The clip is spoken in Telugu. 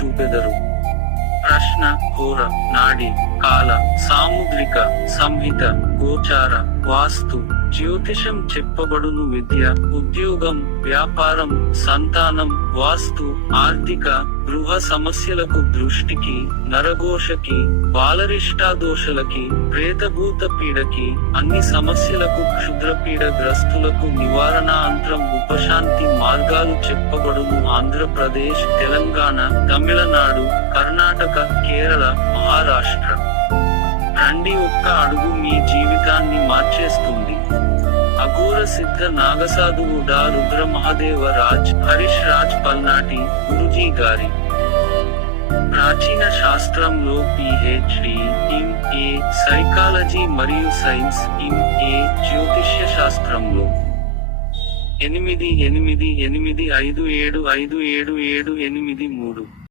చూపెదరు. ప్రశ్న: హోర, నాడి, కాల, సాముద్రిక, సంహిత, గోచార, వాస్తు, జ్యోతిషం చెప్పబడును విద్య, ఉద్యోగం, వ్యాపారం, సంతానం, వాస్తు, ఆర్థిక, గృహ సమస్యలకు, దృష్టికి, నరఘోషకి, బాలరిష్టాదోషలకి, ప్రేతభూత పీడకి, అన్ని సమస్యలకు, క్షుద్రపీడ గ్రస్తులకు నివారణ అంతరం, ఉపశాంతి మార్గాలు చెప్పబడును. ఆంధ్రప్రదేశ్, తెలంగాణ, తమిళనాడు, కర్ణాటక, కేరళ, మహారాష్ట్ర. రండి, ఒక్క అడుగు మీ జీవితాన్ని మార్చేస్తుంది. అఘోర సిద్ధ నాగసాధువు డా రుద్ర మహదేవ రాజ్, హరీష్ రాజ్ పల్నాటి, గురుజీ గారి. ప్రాచీన శాస్త్రంలో PhD, MA, సైకాలజీ మరియు సైన్స్, MA, జ్యోతిష్య శాస్త్రంలో 8885757773